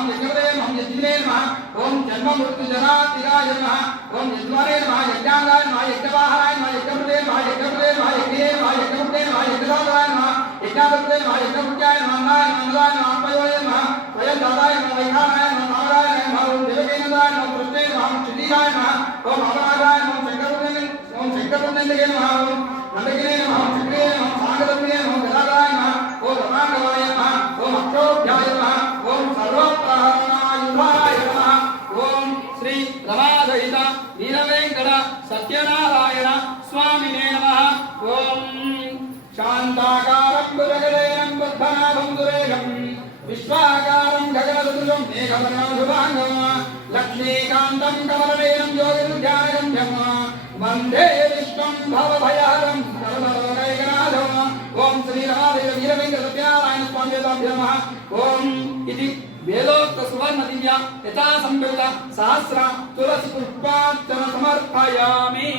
ओम यज्ञपते नमः यज्ञिने नमः ओम जन्म मृत्यु जरा तिराय नमः ओम यज्ञवारे नमः यज्ञांगाय नमः यज्ञवाहनाय नमः यज्ञपते नमः यज्ञपते नमः यज्ञिने नमः यज्ञपते नमः यज्ञदाताय नमः यज्ञापते नमः यज्ञपुत्याय नमः अन्नाय नमः अन्नदाय नमः अपयोय नमः स्वयं दाताय नमः वैखानाय नमः नाराय नमः ओम देवकीनंदाय नमः कृष्णे नमः क्षितिजाय नमः ओम अमराजाय नमः शंकरपुत्रने नमः ओम नंदगिने नमः चक्रे नमः सागरत्ने नमः गदाधाय नमः ओम रमांगवाय नमः ओम अक्षोभ्याय नमः ओम सर्वप्रहरणायुधाय नमः ओम श्री रमादहित वीरवेंकट सत्यनारायण स्वामिने नमः ओम शांताकारं भुजगशयनं पद्मनाभं सुरेशं विश्वाकारं गगनसदृशं मेघवर्णं शुभांगं लक्ष्मीकान्तं कमलनयनं ज्योतिर्ध्यानगम्यं वन्दे विष्णुं भवभयहरं सर्वलोकैकनाथं ओम श्री रमादेव वीरवेंकट सत्यनारायण स्वामिने नमः ओम इति वेदोक्त सुवर्ण दिव्या यथा संयुक्त सहस्र तुलसी पुष्पार्चन समर्पयामि।